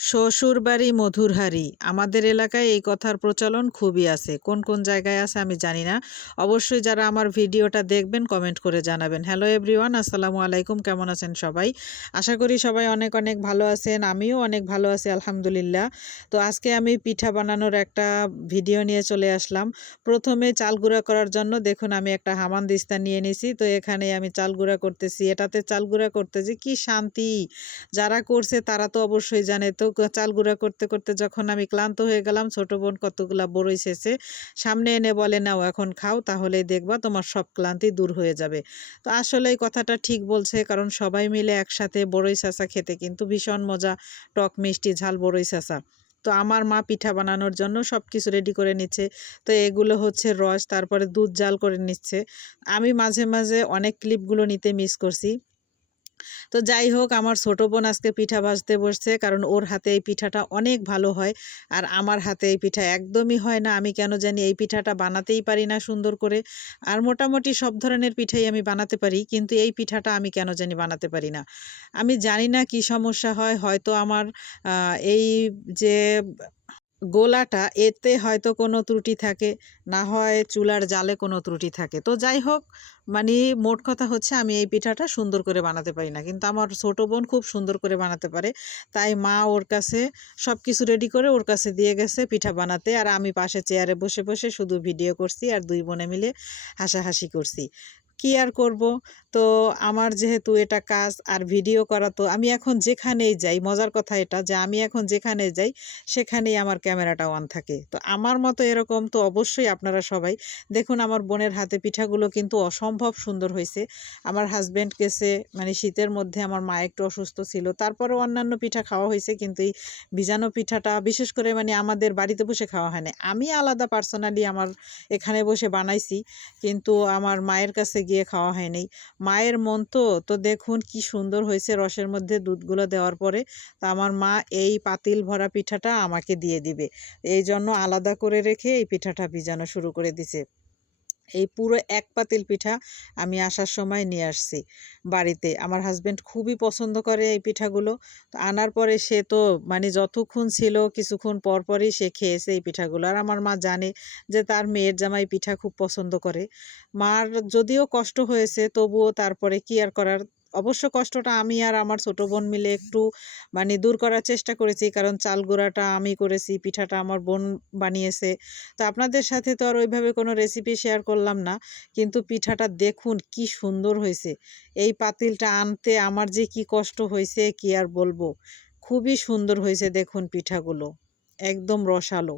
শ্বশুরবাড়ি মধুর হাঁড়ি। আমাদের এলাকায় এই কথার প্রচলন খুবই আছে। কোন কোন জায়গায় আছে আমি জানি না। অবশ্যই যারা আমার ভিডিওটা দেখবেন কমেন্ট করে জানাবেন। হ্যালো এভরিওয়ান, আসসালামু আলাইকুম। কেমন আছেন সবাই? আশা করি সবাই অনেক অনেক ভালো আছেন। আমিও অনেক ভালো আছি আলহামদুলিল্লাহ। তো আজকে আমি পিঠা বানানোর একটা ভিডিও নিয়ে চলে আসলাম। প্রথমে চাল গুঁড়া করার জন্য দেখুন আমি একটা হামানদিস্তা নিয়ে নিছি। তো এখানে আমি চাল গুঁড়া করতেছি। এটাতে চাল গুঁড়া করতে যে কি শান্তি! যারা করছে তারা তো অবশ্যই জানে। তো চাল গুঁড়া করতে করতে যখন আমি ক্লান্ত হয়ে গেলাম, ছোট বোন কতগুলা বড়ই ছেঁচে সামনে এনে বলে, নাও এখন খাও, তাহলেই দেখবা তোমার সব ক্লান্তি দূর হয়ে যাবে। তো আসলে এই কথাটা ঠিক বলছে, কারণ সবাই মিলে একসাথে বড়ই ছেঁচা খেতে কিন্তু ভীষণ মজা। টক মিষ্টি ঝাল বড়ই ছেঁচা। তো আমার মা পিঠা বানানোর জন্য সব কিছু রেডি করে নিচ্ছে। তো এগুলো হচ্ছে রস, তারপরে দুধ জাল করে নিচ্ছে। আমি মাঝে মাঝে অনেক ক্লিপগুলো নিতে মিস করছি। তো যাই হোক, আমার ছোট বোন আজকে পিঠা ভাজতে বসছে, কারণ ওর হাতে এই পিঠাটা অনেক ভালো হয়। আর আমার হাতে এই পিঠা একদমই হয় না। আমি কেন জানি এই পিঠাটা বানাতেই পারি না সুন্দর করে। আর মোটামুটি সব ধরনের পিঠাই আমি বানাতে পারি, কিন্তু এই পিঠাটা আমি কেন জানি বানাতে পারি না। আমি জানি না কি সমস্যা হয়, হয়তো আমার এই যে গোলাটা, এতে হয়তো কোনো ত্রুটি থাকে, না হয় চুলার জালে কোনো ত্রুটি থাকে। তো যাই হোক, মানে মোট কথা হচ্ছে আমি এই পিঠাটা সুন্দর করে বানাতে পারি না। কিন্তু আমার ছোট বোন খুব সুন্দর করে বানাতে পারে। তাই মা ওর কাছে সবকিছু রেডি করে ওর কাছে দিয়ে গেছে পিঠা বানাতে। আর আমি পাশে চেয়ারে বসে বসে শুধু ভিডিও করছি আর ২ বোনে মিলে হাসাহাসি করছি। কি আর করব? তো আমার যেহেতু এটা কাজ আর ভিডিও করা, তো আমি এখন যেখানেই যাই, মজার কথা এটা যে আমি এখন যেখানেই যাই সেখানেই আমার ক্যামেরাটা অন থাকে। তো আমার মতো এরকম তো অবশ্যই আপনারা সবাই দেখুন। আমার বোনের হাতে পিঠাগুলো কিন্তু অসম্ভব সুন্দর হয়েছে। আমার হাজব্যান্ড গেছে, মানে শীতের মধ্যে আমার মা একটু অসুস্থ ছিল, তারপরেও অন্যান্য পিঠা খাওয়া হয়েছে, কিন্তু এই ভিজানো পিঠাটা বিশেষ করে মানে আমাদের বাড়িতে বসে খাওয়া হয় না। আমি আলাদা পার্সোনালি আমার এখানে বসে বানাইছি, কিন্তু আমার মায়ের কাছে গিয়ে খাওয়া হয়নি। মায়ের মন তো, তো দেখুন কি সুন্দর হয়েছে রসের মধ্যে দুধগুলো দেওয়ার পরে। তো আমার মা এই পাতিল ভরা পিঠাটা আমাকে দিয়ে দিবে, এই জন্য আলাদা করে রেখে এই পিঠাটা ভিজানো শুরু করে দিছে। এই পুরো এক পাতিল পিঠা আমি আসার সময় নিয়ে আসছি বাড়িতে। আমার হাজব্যান্ড খুবই পছন্দ করে এই পিঠাগুলো। তো আনার পরে সে তো মানে যতক্ষণ ছিল কিছুক্ষণ পর পরই সে খেয়েছে এই পিঠাগুলো। আর আমার মা জানে যে তার মেয়ের জামাই পিঠা খুব পছন্দ করে। মার যদিও কষ্ট হয়েছে, তবুও তারপরে কি আর করার। অবশ্য কষ্টটা আমি আর আমার ছোট বোন মিলে একটু মানে দূর করার চেষ্টা করেছি, কারণ চাল গুঁড়াটা আমি করেছি, পিঠাটা আমার বোন বানিয়েছে। তো আপনাদের সাথে তো আর ওইভাবে কোনো রেসিপি শেয়ার করলাম না। কিন্তু পিঠাটা দেখুন কি সুন্দর হয়েছে। এই পাতিলটা আনতে আমার যে কি কষ্ট হয়েছে কি আর বলবো। খুবই সুন্দর হয়েছে দেখুন পিঠাগুলো। একদম রসালো।